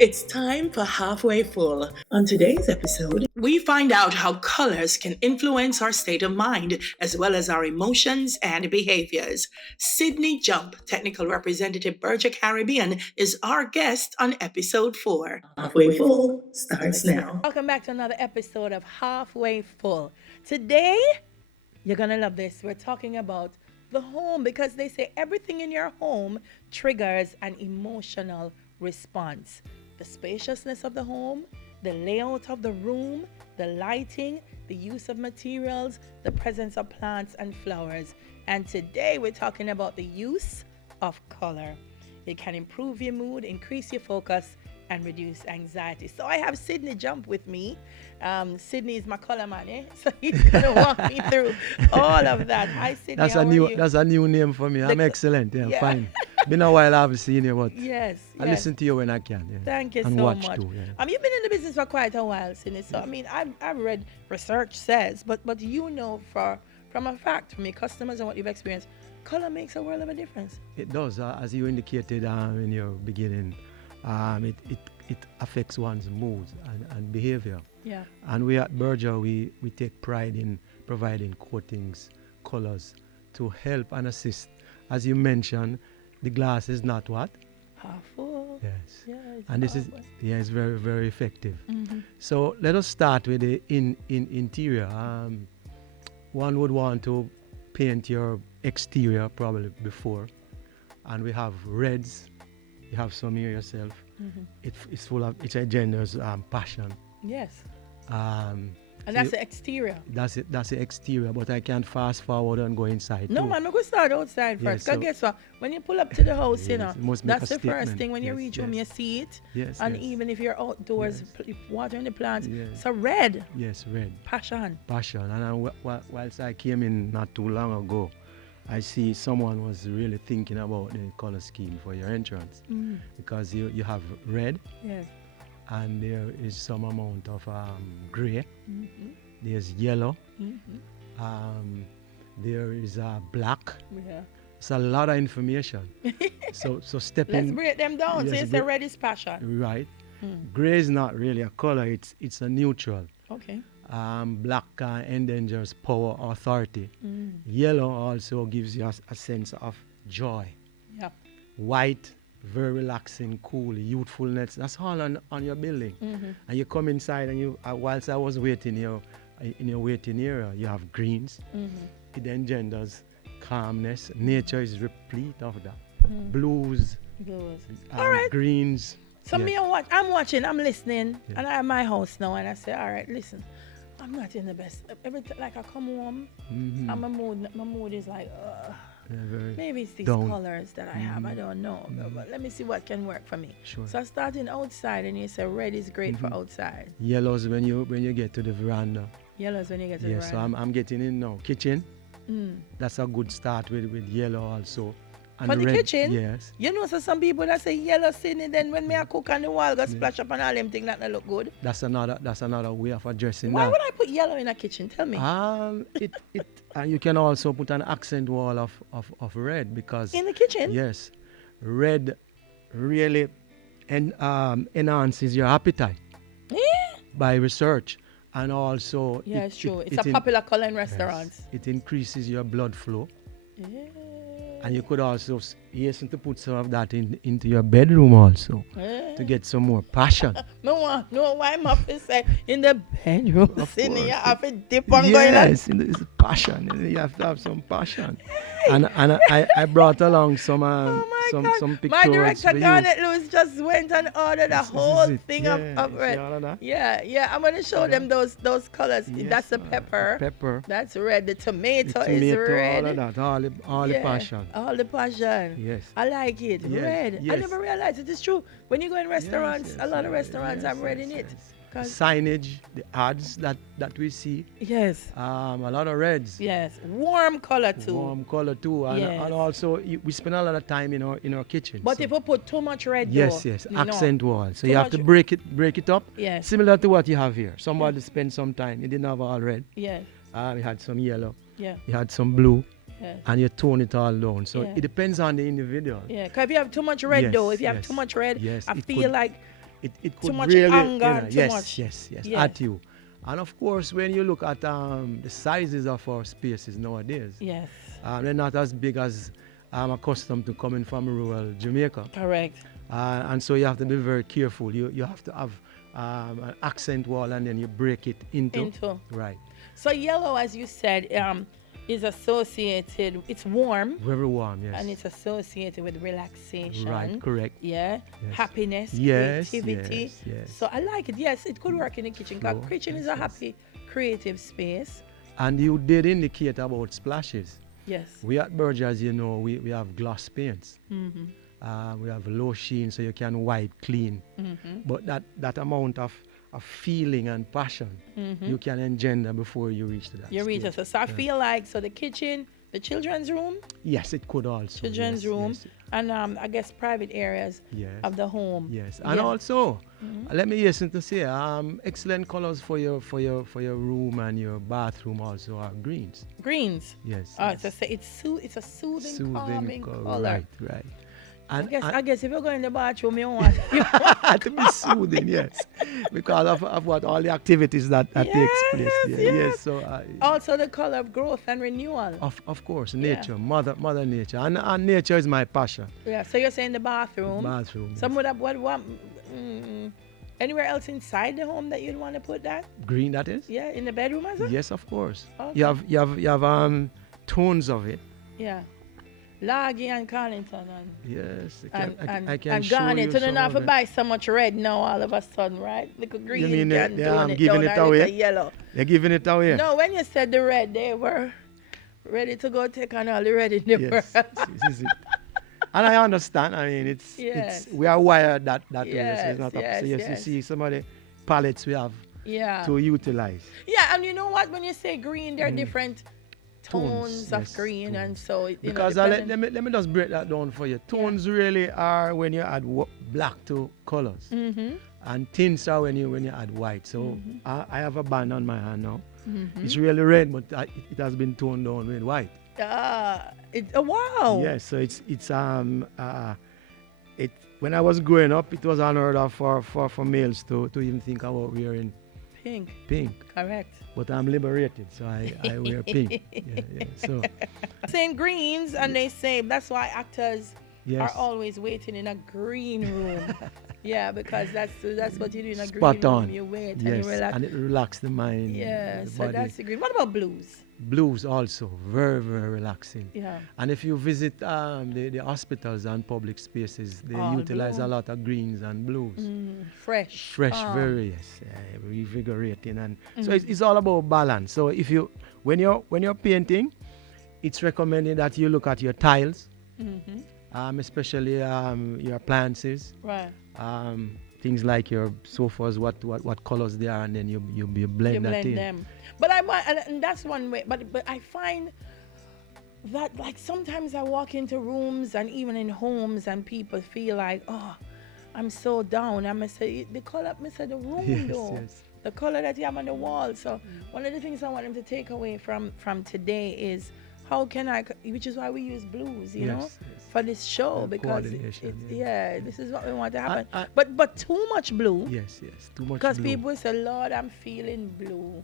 It's time for Halfway Full. On today's episode, we find out how colors can influence our state of mind as well as our emotions and behaviors. Sydney Jumpp, Technical Representative Berger Caribbean, is our guest on episode 4. Halfway Full starts now. Welcome back to another episode of Halfway Full. Today, you're going to love this. We're talking about the home because they say everything in your home triggers an emotional response. The spaciousness of the home, the layout of the room, the lighting, the use of materials, the presence of plants and flowers. And today we're talking about the use of color. It can improve your mood, increase your focus, and reduce anxiety. So I have Sydney Jumpp with me. Sydney is my color man, eh? So he's gonna walk me through all of that. Hi, Sydney. That's a new name for me. I'm excellent. Yeah, fine. Been a while I haven't seen you, but I listen to you when I can. Yeah. Thank you and so watch much. Too, yeah. You've been in the business for quite a while, Sydney. So I've read research says, but you know from a fact, from your customers and what you've experienced, color makes a world of a difference. It does, as you indicated in your beginning. It affects one's mood and behavior. Yeah. And we at Berger, we take pride in providing coatings, colors to help and assist. As you mentioned, the glass is not what? Half full. Yes. Yeah, and this is it's very, very effective. Mm-hmm. So let us start with the interior. One would want to paint your exterior probably before. And we have reds. You have some here yourself. Mm-hmm. It's full of, it engenders passion. Yes. And that's the exterior. That's the exterior, but I can't fast forward and go inside. No, too. man, I'm going to start outside first. Yes, Because guess what? When you pull up to the house, you know, that's the first thing when you reach home, you yes. see it. Yes, and yes. even if you're outdoors, watering the plants, Yes. so red. Yes, red. Passion. And whilst I came in not too long ago, I see someone was really thinking about the color scheme for your entrance. Mm-hmm. Because you have red. Yes. And there is some amount of gray. Mm-hmm. There's yellow. Mm-hmm. There is black. Yeah. It's a lot of information. so step in. Let's break them down. So it's the red is passion. Right. Gray is not really a color. It's a neutral. Okay. Black endangers power, authority. Yellow also gives you a sense of joy. Yeah. White, very relaxing, cool, youthfulness. That's all on your building. Mm-hmm. And you come inside and you, whilst I was waiting in your waiting area, you have greens. Mm-hmm. It engenders calmness. Nature is replete of that. Blues, All right. greens. So yes. I'm watching, I'm listening, Yeah. and I'm at my house now, and I say, all right, listen, I'm not in the best. Every time, like I come home, and my mood is like, maybe it's these colors that I have. I don't know, but let me see what can work for me. Sure. So I starting outside, and you say red is great for outside. Yellows when you get to the veranda. Yellows when you get to the Yes, veranda. so I'm getting in now. Kitchen. That's a good start with yellow also. And For the red, kitchen? Yes. You know, so some people that say yellow Sydney, then when me I cook on the wall, go splash up and all them things that not look good. That's another way of addressing Why that. would I put yellow in a kitchen? Tell me. It and you can also put an accent wall of red because In the kitchen? yes, red really enhances your appetite Yeah. by research, and also Yeah, it's true. It's a popular color in restaurants. It increases your blood flow. Yeah. And you could also hasten to put some of that into your bedroom also to get some more passion. No one, no, why am I say in the bedroom? Sydney, you have a dip on going on. Yes, it's passion. You have to have some passion. And I brought along some pictures. My director for you. Garnet Lewis just went and ordered a whole thing of red. See all of that? Yeah. I'm gonna show them those colors. Yes, That's the pepper. Pepper. That's red. The tomato, The is tomato, red. all of that, all the passion. All the passion. Yes. I like it. Yes, Red. I yes. never realized it is true. When you go in restaurants, yes, a lot of yes, restaurants have red in it. 'Cause- Signage, the ads that we see, Yes. a lot of reds. Yes. Warm color too. Warm color too, and, Yes. and also we spend a lot of time in our kitchen. But so- if you put too much red, yes, though, yes, no. accent wall. So Too you have to much- break it up. Yes. Similar to what you have here. Somebody spent some time. You didn't have all red. Yes. You had some yellow. Yeah. You had some blue. Yeah. And you tone it all down. So Yeah. it depends on the individual. Yeah. Because if you have too much red, Yes, though, if you have yes, too much red, yes, I it feel could- like it could Too much really, anger, too yes, much. yes, Yes. at you. And of course, when you look at the sizes of our spaces nowadays, Yes. they're not as big as I'm accustomed to coming from rural Jamaica. Correct. And so you have to be very careful. You have to have an accent wall, and then you break it into. Right. So yellow, as you said, is associated. It's warm. Very warm, yes. And it's associated with relaxation. Right, correct. Yeah. Yes. Happiness, Yes, creativity. yes. So I like it. Yes, it could work in the kitchen. Because Sure, kitchen is yes, a happy, creative space. And you did indicate about splashes. Yes. We at Berger, as you know, we have gloss paints. Mm-hmm. We have low sheen, so you can wipe clean. Mm-hmm. But that amount of feeling and passion you can engender before you reach to that You reach stage. us. So I feel like, so the kitchen, the children's room, Yes, it could also. children's yes, room, yes, and I guess private areas yes. of the home. Yes, and Yeah. also, let me hasten to say, excellent colors for your room and your bathroom also are greens. Greens. Yes. It's yes. it's a soothing, calming color. Right. I And guess if you're going to the bathroom, you want to be soothing, yes, because of what all the activities that takes place there. yes. Yes, so also the color of growth and renewal. of course, nature, mother nature, and nature is my passion. Yeah. So you're saying the bathroom. Bathroom. Some would have anywhere else inside the home that you'd want to put that? Green, that is. Yeah, in the bedroom as well. Yes, of course. Okay. You have tones of it. Yeah. Laggy and Carlington Yes, and I can and show Garnet. you So some don't have of to it. buy so much red now all of a sudden, right? Little green mean can yeah, tone I'm it giving down it and away? little yellow. You're giving it away. No, when you said the red, they were ready to go take on all the red in the Yes, world. this is it. And I understand. I mean, Yes. we are wired that way. So Yes, it's not yes, so you yes. see some of the palettes we have Yeah. to utilize. Yeah, and you know what? When you say green, there are different tones of yes, green, tones. and so it, Because let me just break that down for you. Tones really are when you add black to colors, and tints are when you add white. So I have a band on my hand now. It's really red, but it has been toned down with white. Wow. Yes, so it's when I was growing up, it was unheard of for males to even think about wearing Pink. Correct. But I'm liberated, so I wear pink. Yeah. So Saying greens, and they say that's why actors yes, are always waiting in a green room. Yeah, because that's what you do in a spot green room. on. You wait Yes, and you relax. and it relaxes the mind. Yeah, the so body. that's the green. What about blues? Blues also very, very relaxing. Yeah. And if you visit the hospitals and public spaces, they All utilize blue. a lot of greens and blues. Fresh. Fresh, very yes, revigorating, and so it's all about balance. So if you when you're painting, it's recommended that you look at your tiles, especially your appliances, Right. things like your sofas, what colors they are, and then you blend that in. Them. But and that's one way. But I find that like sometimes I walk into rooms and even in homes and people feel like, oh, I'm so down. I must say the color, the room Yes, though. yes. The color that you have on the wall. So one of the things I want them to take away from today is how can I, which is why we use blues, you know, Yes. for this show, And because coordination, this is what we want to happen. I- but too much blue. Yes, too much Because blue. people say, Lord, I'm feeling blue.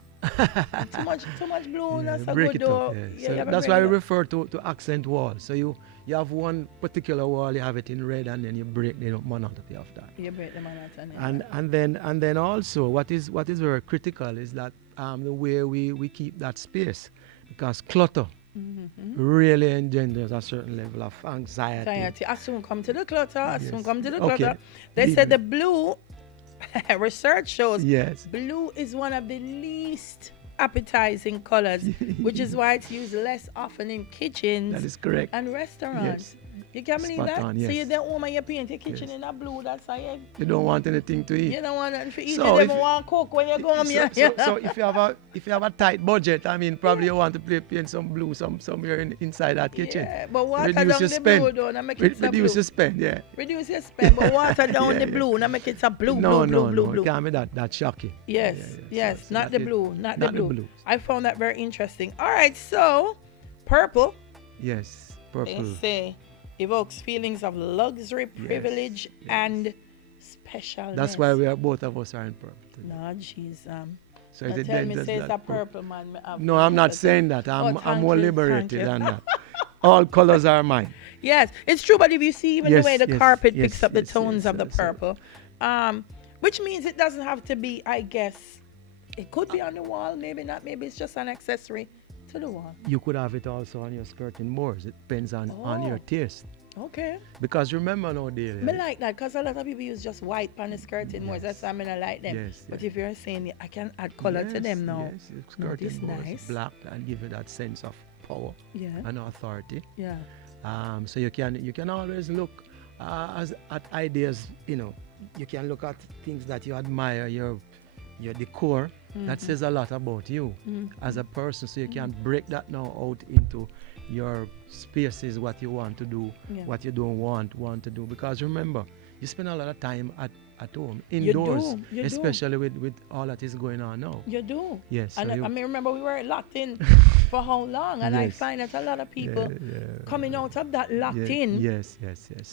too much blue, Yeah, that's a break good it up, door. yeah. Yeah, So you have to that's break why it we up. refer to accent walls. So you have one particular wall, you have it in red, and then you break the monotony of that. You break the monotony. And then also what is very critical is that the way we keep that space, because clutter really engenders a certain level of anxiety. I soon come to the clutter. I soon Yes. come to the Okay. clutter. They Leave said it. the blue, research shows, Yes. blue is one of the least appetizing colors, which is why it's used less often in kitchens That is correct. and restaurants. Yes. You can believe Spot that? on, So yes. you don't want your paint your kitchen Yes. in a blue, that's how You don't want anything to eat. you don't want nothing to eat. So You if don't you- want cook when you go home. So if you have a tight budget, I mean, probably you want to paint some blue somewhere inside that kitchen. Yeah, but water Reduce down your the spend. blue though, now make it so Reduce blue. your spend, yeah. Reduce your spend, but water down Yeah, the yeah. blue, now make it a blue, No, blue. it can't be that shocking. Yes, Yeah. yes, So not the that blue, is- not the blue. blues. I found that very interesting. All right, so purple, Yes, they purple. say, evokes feelings of luxury, privilege, yes. and Special. That's why we are both of us are in purple today. No, jeez. So Don't it tell me does say it's that a purple man. Me have No, I'm not colors. saying that. I'm thank more you, liberated thank you. than that. All colors are mine. Yes, it's true. But if you see even Yes, the way the yes, carpet yes, picks up the yes, tones yes, of the so- purple, which means it doesn't have to be. I guess it could be on the wall. Maybe not. Maybe it's just an accessory to the wall. You could have it also on your skirting boards. It depends on your taste. Okay. Because remember now, Dahlia. Me like that because a lot of people use just white on the skirting more. That's why I mean I like them. Yes, But yes. if you're saying I can add color to them now, Yes, your no, skirting this boards nice. black and give you that sense of power Yeah. and authority. Yeah. So you can always look at ideas. You can look at things that you admire, your decor. That says a lot about you as a person. So you can break that now out into your spaces, what you want to do, what you don't want to do. Because remember, you spend a lot of time at home, indoors, You do. especially with all that is going on now. You do. Yes. And so I mean, remember we were locked in for how long? And I Yes. find that a lot of people coming out of that locked yeah, in. Yes.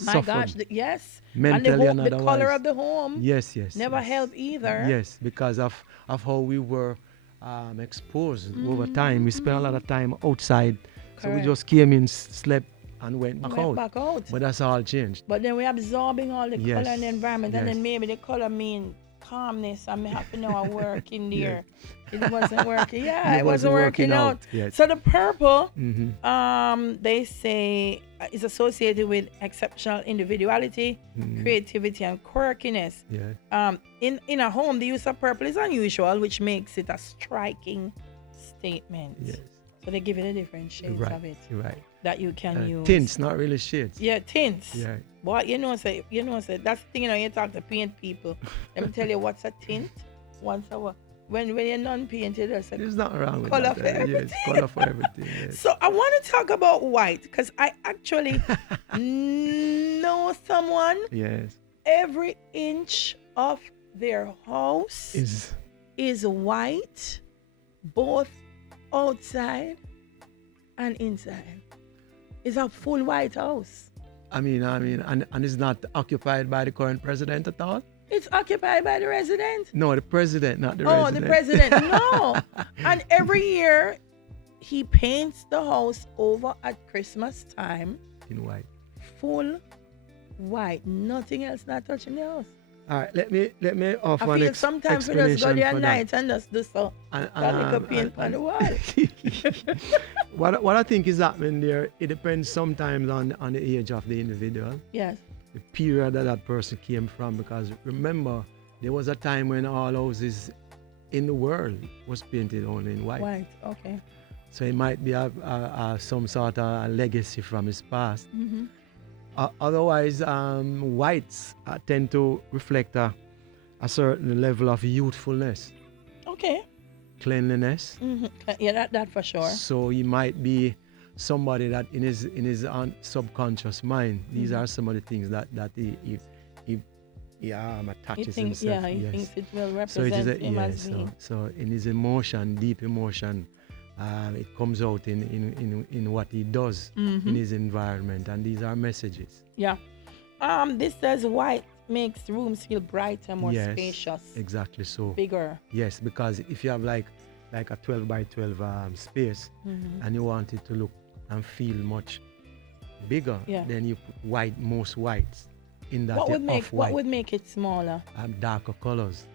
My gosh, yes. Mentally and and the color otherwise. of the home Yes. never yes. helped either. Yes, because of how we were exposed over time. We spent a lot of time outside. So we Correct. just came in, slept, and went back Went out. back out. But that's all changed. But then we're absorbing all the Yes, color in the environment, and yes. then maybe the color mean calmness, and me have to know I work in there. It wasn't working. Yeah, it wasn't working out. Yes. So the purple, Mm-hmm. they say is associated with exceptional individuality, creativity, and quirkiness. Yeah. In a home, the use of purple is unusual, which makes it a striking statement. Yes. So they give it a different shades Right. of it Right. that you can use. Tints, not really shades. Yeah, tints. Yeah. Boy, say that's the thing, you talk to paint people. Let me tell you what's a tint. What's a what? When you're non-painted, there's a There's nothing wrong with color that. for everything. Yes, color for everything. Yes. So I want to talk about white because I actually know someone. Yes. Every inch of their house is white, both outside and inside. It's a full white house. I mean, and it's not occupied by the current president at all? It's occupied by the resident. No, the president, not the Oh, resident. the president. No. And every year he paints the house over at Christmas time. In white. Full white. Nothing else not touching the house. All right, let me offer I an feel sometimes we just go explanation there for at that. night and just do so. Like a paint on the wall. What I think is happening there, it depends sometimes on the age of the individual, Yes. the period that person came from. Because remember, there was a time when all houses in the world was painted only in white. White. Okay. So it might be some sort of a legacy from his past. Mm-hmm. Otherwise, whites tend to reflect a certain level of youthfulness, Okay. cleanliness. Mm-hmm. Yeah, that for sure. So he might be somebody that in his subconscious mind, these are some of the things that he attaches He thinks, himself. he yes. thinks it will So it is represent him as being. so in his emotion, deep emotion, it comes out in what he does in his environment, and these are messages. Yeah. This says white makes rooms feel brighter, more Yes, spacious, exactly so. bigger. Yes, because if you have like a 12 by 12 space and you want it to look and feel much bigger, Yeah. then you put most whites in that What would off-white, make it smaller? darker colors.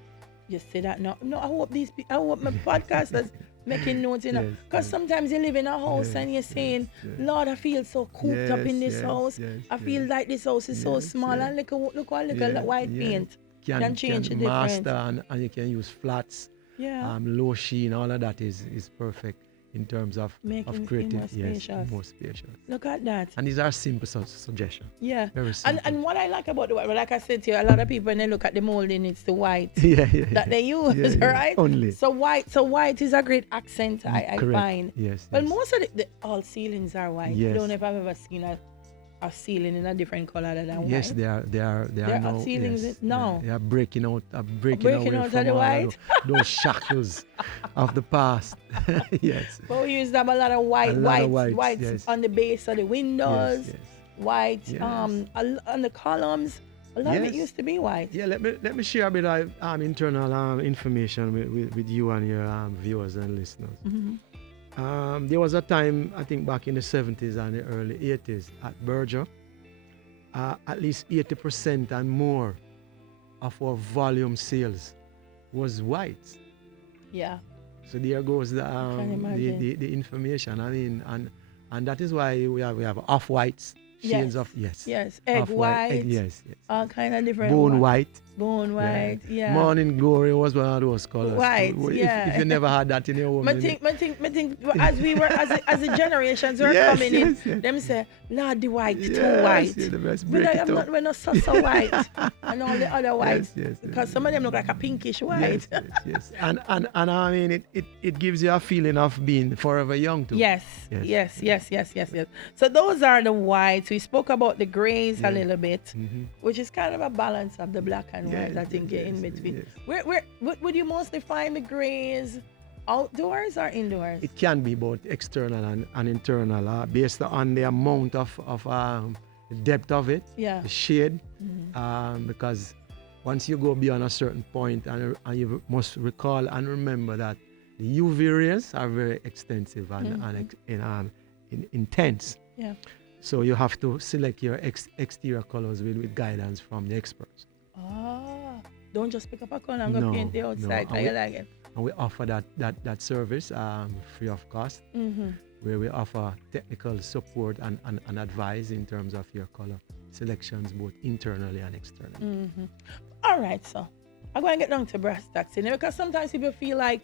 You see that? No, I hope I hope my podcasters making notes, Yes, because yes. sometimes you live in a house Yes, and you're saying, yes. Lord, I feel so cooped up in this Yes, house. yes, I feel yes. like this house is so Yes, small, yes. and look what Yeah, white yeah. paint Can can change the difference. master and you can use flats, Yeah. low sheen, all of that is perfect in terms of Making it creating more spacious. more spacious. Look at that. And these are simple suggestions. Yeah. Very simple. And what I like about the white, like I said to you, a lot of people when they look at the molding, it's the white yeah. that they use, Yeah, yeah. right? Only. So white is a great accent, I Correct. find. Yes. Well, yes. most of the all ceilings are white. I Yes. don't know if I've ever seen a ceiling in a different color than white. Yes, they are now. ceilings Yes, now. They are breaking out Breaking away out of from the all white. those shackles of the past. Yes. But we used to have a lot of whites yes. on the base of the windows, Yes, yes. white Yes. on the columns, A lot of it Yes. used to be white. Yeah, let me share a bit of internal information with you and your viewers and listeners. There was a time, I think back in the 70s and the early 80s at Berger, at least 80% and more of our volume sales was white. Yeah. So there goes the imagine. the information. I mean, and that is why we have off whites, shades of Yes. Egg off-white, white. yes. All kind of different. Bone white. Bone white. Yeah. Morning glory was one of those colors. White, If you never had that in your home. I think as we were as the generations were coming in, them say, Lord, the white too white. Yeah, the best We're break not, it up. we're not so white and all the other whites Yes, because some of them look like a pinkish white. Yes. And I mean it gives you a feeling of being forever young too. Yes. So those are the whites. We spoke about the grays a little bit, which is kind of a balance of the black and white. I think in between. Yes. Where would you mostly find the grays? Outdoors or indoors? It can be both external and internal, based on the amount of the depth of it, Yeah. the shade, because once you go beyond a certain point, and you must recall and remember that the UV rays are very extensive and intense. Yeah. So you have to select your exterior colors with guidance from the experts. Don't just pick up a color and go paint the outside. How you like it? And we offer that service free of cost, where we offer technical support and advice in terms of your color selections, both internally and externally. All right, so I'm going to get down to brass tacks, because sometimes people feel like,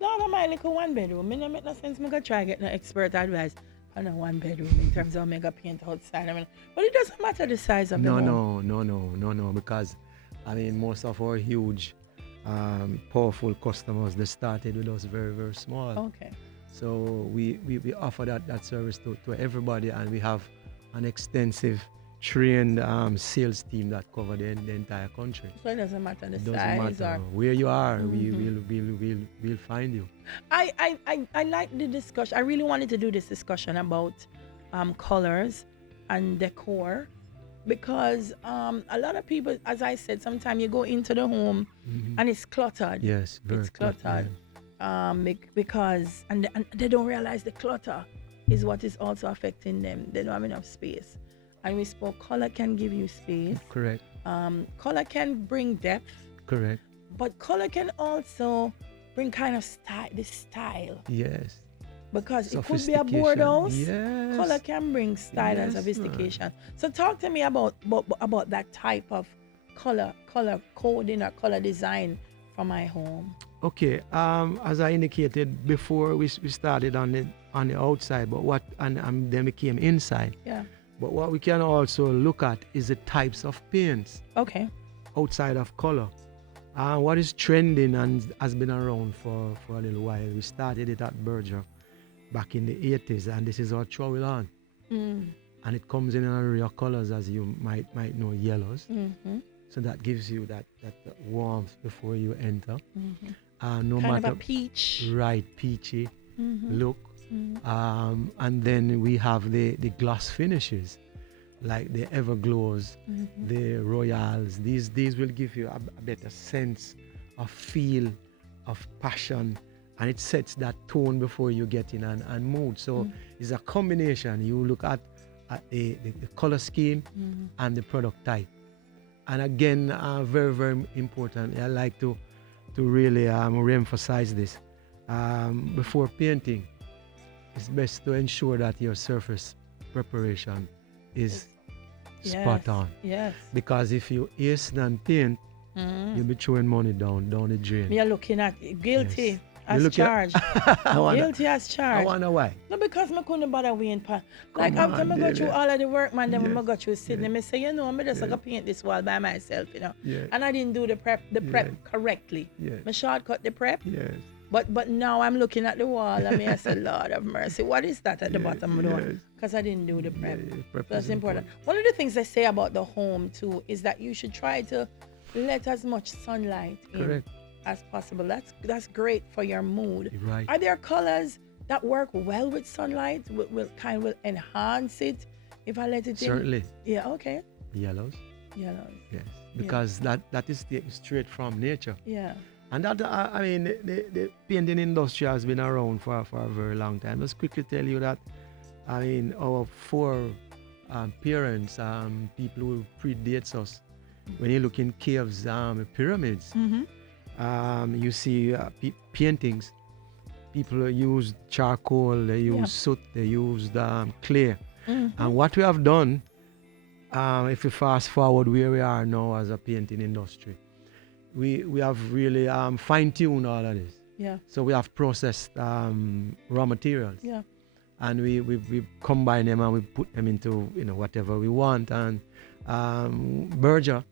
Lord, I might like a one bedroom. It don't make no sense. I'm going to try get no expert advice on a one bedroom in terms of mega paint outside. But it doesn't matter the size of the home. No, because I mean most of our huge powerful customers, they started with us very, very small. Okay. So we offer that service to everybody, and we have an extensive trained sales team that cover the entire country. So it doesn't matter the It doesn't size matter or where you are, we'll find you. I like the discussion. I really wanted to do this discussion about colors and decor, because a lot of people, as I said, sometimes you go into the home and it's cluttered. Yes, very It's cluttered. Because and they don't realize the clutter is what is also affecting them. They don't have enough space. And we spoke, color can give you space. Correct. Color can bring depth. Correct. But color can also bring kind of style. Yes. Because it could be a board house. Yes. Color can bring style and Yes, sophistication. So talk to me about that type of color coding or color design for my home. Okay. As I indicated before, we started on the outside, but then we came inside. Yeah. But what we can also look at is the types of paints Okay. outside of color. What is trending and has been around for a little while. We started it at Berger back in the 80s, and this is our trowel on. And it comes in an array of colors, as you might know, yellows. So that gives you that warmth before you enter. No Kind matter of a peach. right, peachy look. And then we have the gloss finishes, like the Everglows, the Royals. These will give you a better sense of feel, of passion, and it sets that tone before you get in and mood. So it's a combination. You look at the color scheme and the product type. And again, very, very important. I like to really re-emphasize this. Before painting, it's best to ensure that your surface preparation is spot on. Yes. Because if you hasten and paint, you'll be throwing money down the drain. You're looking at guilty. Yes. As charged. Guilty as I charged. wonder why. No, because I couldn't bother weighing pan. Like Come after on, I go through Dahlia. all of the work, man, then Yes. I go through Sydney, Yes. I say, I'm just gonna paint this wall by myself, Yes. And I didn't do the prep Yes. correctly. Yes. I shortcut the prep. Yes. But now I'm looking at the wall and I say, Lord of mercy, what is that at the bottom of the wall? Yes. Because I didn't do the prep. Yeah, prep That's is important. One of the things they say about the home too is that you should try to let as much sunlight in Correct. as possible. That's great for your mood. You're right. Are there colors that work well with sunlight? Will enhance it if I let it in? Certainly. Yeah. Okay. Yellows. Yellows. Yes, because that is taken straight from nature. Yeah. And that, I mean, the painting industry has been around for a very long time. Let's quickly tell you that, I mean, our parents, people who predates us, when you look in caves, pyramids, you see paintings. People use charcoal, they use soot, they use clay. And what we have done, if we fast forward where we are now as a painting industry, we have really fine-tuned all of this. Yeah. So we have processed raw materials. Yeah. And we combine them and we put them into whatever we want. And Berger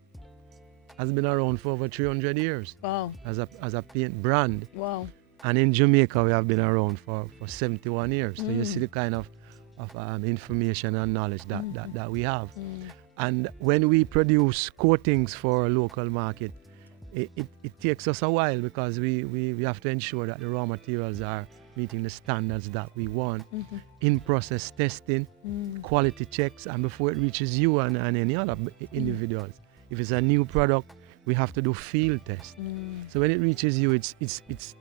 has been around for over 300 years. Wow. As a paint brand. Wow. And in Jamaica we have been around for 71 years. So you see the kind of information and knowledge that we have. And when we produce coatings for a local market, it takes us a while because we have to ensure that the raw materials are meeting the standards that we want. In process testing, quality checks, and before it reaches you and any other individuals. If it's a new product, we have to do field tests. So when it reaches you, it's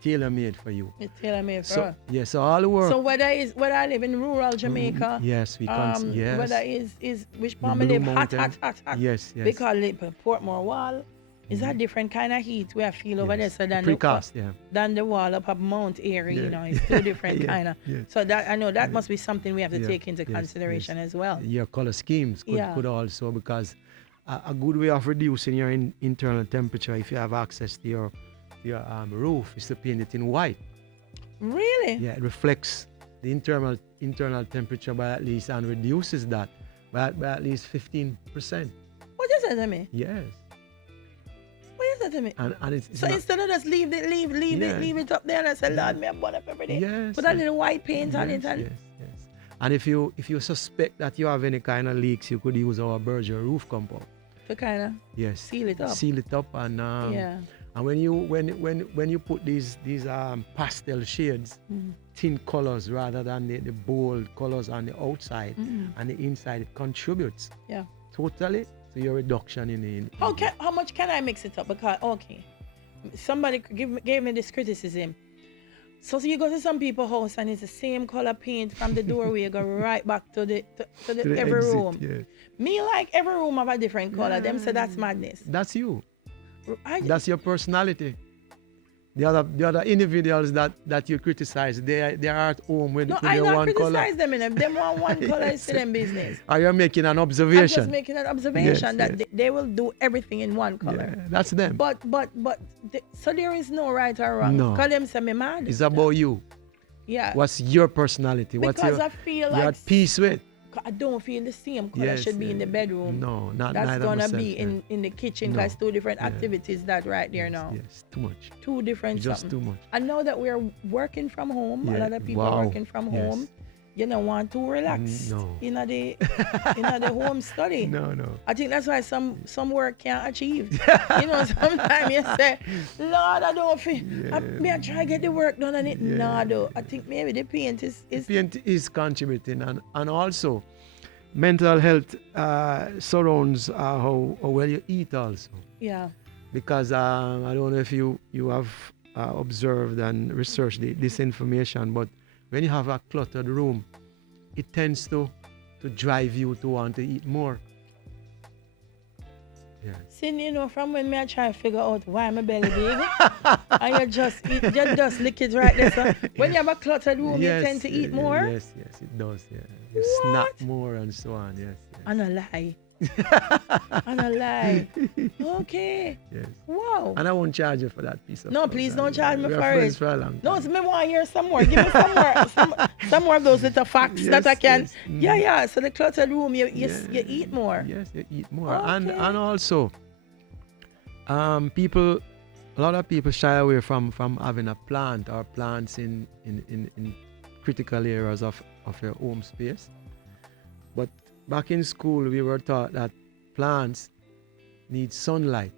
tailor-made for you. It's tailor-made for so, yes, so all the work. So whether I live in rural Jamaica, yes, we can. Yes. Whether is which part I live hot. Yes, yes. Because Portmore Wall is a different kind of heat we feel over there. So than precast, than the wall up at Mount Airy, it's two different kind of. So that I know that must be something we have to take into consideration as well. Your color schemes could also, because a good way of reducing your internal temperature, if you have access to your roof, is to paint it in white. Really? Yeah, it reflects the internal temperature by at least, and reduces that by at least 15%. What is that to me? Yes. What is that to me? And it's so instead of just leave it up there and I say, Lord, me I burn up every day. Yes. Put a little white paint on it and. Yes. And if you suspect that you have any kind of leaks, you could use our Berger roof compound. To kind of seal it up. Seal it up, and and when you put these pastel shades, thin colors rather than the bold colors on the outside and the inside, it contributes. Yeah. Totally to your reduction in. How much can I mix it up? Because somebody gave me this criticism. So you go to some people's house and it's the same color paint from the doorway, you go right back to the every exit, room. Yeah. Me like every room have a different color. Them say that's madness. That's you. That's your personality. The other individuals that you criticize, they are at home with their one color. No, I don't criticize them. If them want one color, it's them business. Are you making an observation? I'm just making an observation that they will do everything in one color. Yeah, that's them. But so there is no right or wrong. No. Because them say me mad. It's about you. Yeah. What's your personality? Because I feel like you're at peace with. I don't feel the same color should be in the bedroom. No, not that's gonna myself, be in the kitchen because two different activities that right there now. Yes, too much. Two different Just something. too much. And now that we're working from home, a lot of people are working from home. You don't want to relax in the home study. No. I think that's why some work can't achieve. Sometimes you say, Lord, I don't feel. I try to get the work done on it. No, though. I think maybe the paint is. Paint is contributing, and also mental health surrounds how well you eat also. Yeah. Because I don't know if you have observed and researched this information, but when you have a cluttered room, it tends to drive you to want to eat more. Yeah. See, from when I try to figure out why my belly big, and you just lick it right there. So when you have a cluttered room, you tend to eat more. Yes, it does. Yeah, you snap more and so on. Yes. And a lie. And a lie. Okay. Yes. Wow. And I won't charge you for that piece of. No, please don't charge me for it. Friends for a long time. No, it's me want to hear some more. Give me some more of those little facts that I can. Yes. Yeah. So the cluttered room, you eat more. Yes, you eat more, okay. and also, a lot of people shy away from having a plant or plants in critical areas of your home space, but back in school, we were taught that plants need sunlight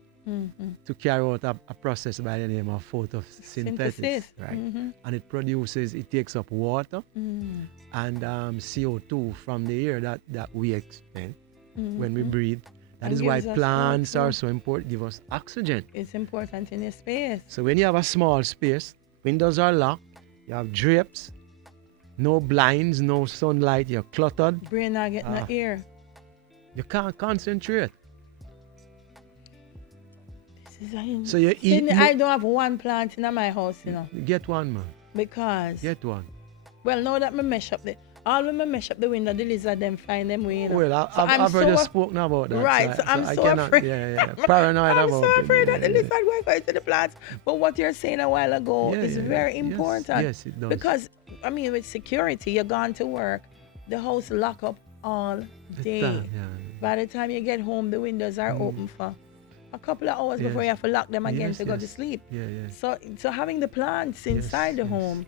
to carry out a process by the name of photosynthesis, right? And it takes up water and CO2 from the air that we expend when we breathe That And is why gives us plants food are too. so important. Give us oxygen. It's important in your space. So when you have a small space, windows are locked, you have drapes, no blinds, no sunlight, you're cluttered. Brain not getting Ah. the air. You can't concentrate. This is So you eat Sydney, I don't have one plant in my house, Get one, man. because Get one. well, now that me mesh up the all when me mesh up the window, the lizard them find them way. Well, So I've heard so you spoken about that. right, so I'm I so cannot, afraid. Yeah. Paranoid I'm about so it. afraid Yeah, that the lizard will go into the plants. But what you're saying a while ago Yeah, is yeah. very Yes, important. yes, it does. Because I mean, with security, you're gone to work, the house lock up all The day. time, yeah. By the time you get home, the windows are open for a couple of hours before Yes. you have to lock them again Yes, to go to yes. sleep. Yeah. So having the plants inside the yes, home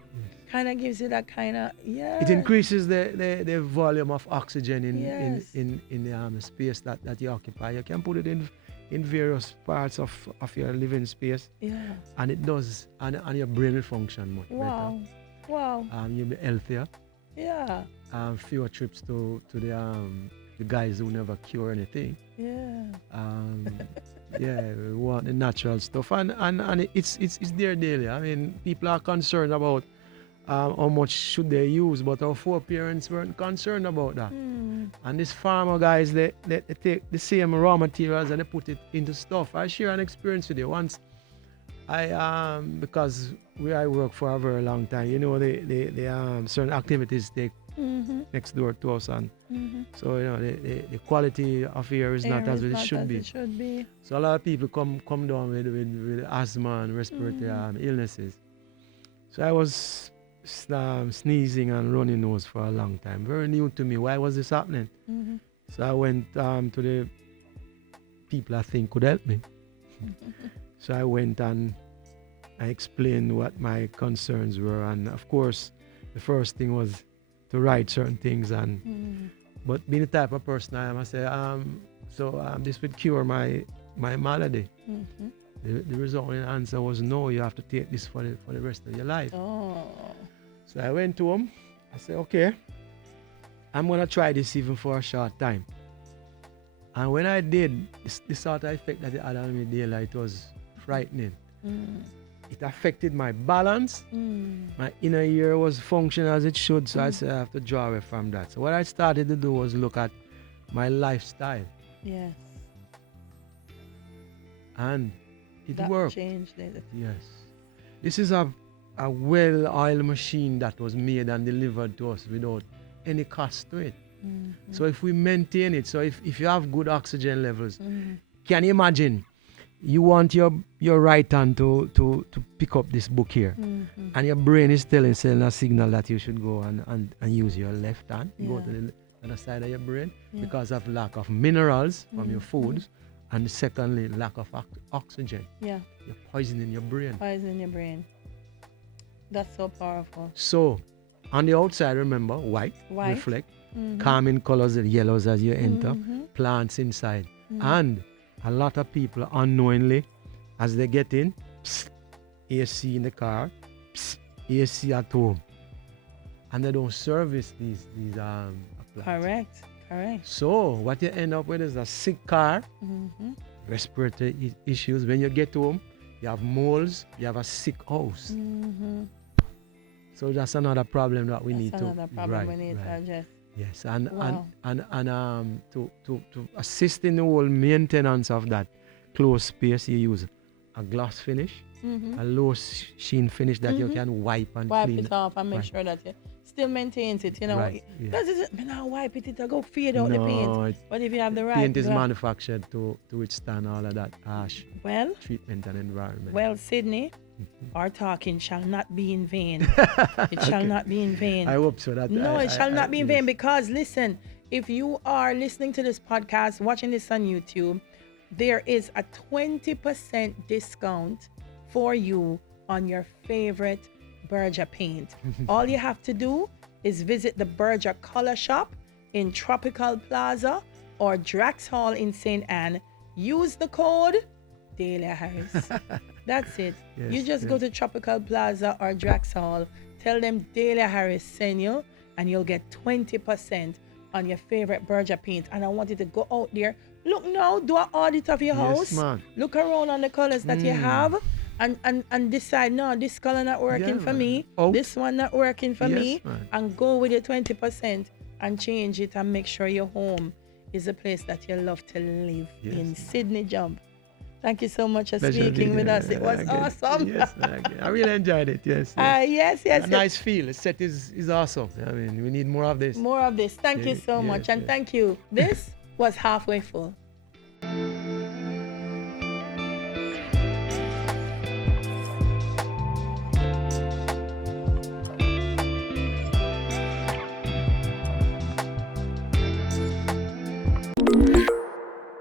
kind of gives you that kind of It increases the volume of oxygen Yes. in the space that you occupy. You can put it in various parts of your living space, Yeah. and it does, and your brain will function much Wow. Wow. better. You'll be healthier. Yeah. Fewer trips to the guys who never cure anything. Yeah. We want the natural stuff, and it's there daily. I mean, people are concerned about how much should they use, but our foreparents weren't concerned about that. And these farmer guys, they take the same raw materials and they put it into stuff. I share an experience with you. Once I because where I work for a very long time, the certain activities take next door to us, and so the quality of air is not as it should be. So a lot of people come down with asthma and respiratory illnesses. So I was sneezing and running nose for a long time. Very new to me. Why was this happening? So I went to the people I think could help me. So I went and I explained what my concerns were, and of course the first thing was to write certain things, and but being the type of person I am, I say this would cure my malady. The resulting answer was no, you have to take this for the rest of your life. So I went to him. I said, okay, I'm going to try this even for a short time. And when I did, the sort of effect that it had on me daily, it was frightening. It affected my balance. My inner ear was functioning as it should, so I said I have to draw away from that. So what I started to do was look at my lifestyle. Yes. And it That worked. changed it. Yes. This is a well-oiled machine that was made and delivered to us without any cost to it. So if we maintain it, so if you have good oxygen levels, can you imagine? You want your right hand to pick up this book here, and your brain is sending a signal that you should go and use your left hand. You go to the other side of your brain because of lack of minerals from your foods, and secondly, lack of oxygen. Yeah. You're poisoning your brain. Poison your brain. That's so powerful. So, on the outside, remember, white. Reflect, calming colors, the yellows as you enter, plants inside. And a lot of people unknowingly, as they get in, AC in the car, AC at home. And they don't service these plants. Correct. So, what you end up with is a sick car, respiratory issues. When you get home, you have moles, you have a sick house. So that's another problem that we need to address. Yes, and Wow. to assist in the whole maintenance of that closed space, you use a gloss finish, a low sheen finish that you can wipe and Wipe clean. it off and make sure that you still maintains it, Right, yeah. Does it, when I wipe it, it'll go fade out the paint. But if you have the right paint is glove- manufactured to withstand all of that harsh Well, treatment and environment. well, Sydney, our talking shall not be in vain. It shall not be in vain. I hope so. No, it shall not be in vain yes. because listen, if you are listening to this podcast, watching this on YouTube, there is a 20% discount for you on your favorite Berger paint. All you have to do is visit the Berger Color Shop in Tropical Plaza or Drax Hall in St. Anne. Use the code Dahlia Harris. That's it. Yes, You just go to Tropical Plaza or Drax Hall, tell them Dahlia Harris send you, and you'll get 20% on your favorite Berger paint. And I want you to go out there, Look now, do an audit of your Yes, house. man. Look around on the colors that you have and decide, no, this color not working for man. me. Out. This one not working for Yes, me. man. And go with your 20% and change it and make sure your home is a place that you love to live Yes, in. man. Sydney Jumpp. Thank you so much for Pleasure speaking being with here. us. It was Again. awesome. Yes, again. I really enjoyed it. Yes. Yes. Yes. A nice feel. The set is awesome. I mean, we need more of this. More of this. Thank you so much. And yes. thank you. This was Halfway Full.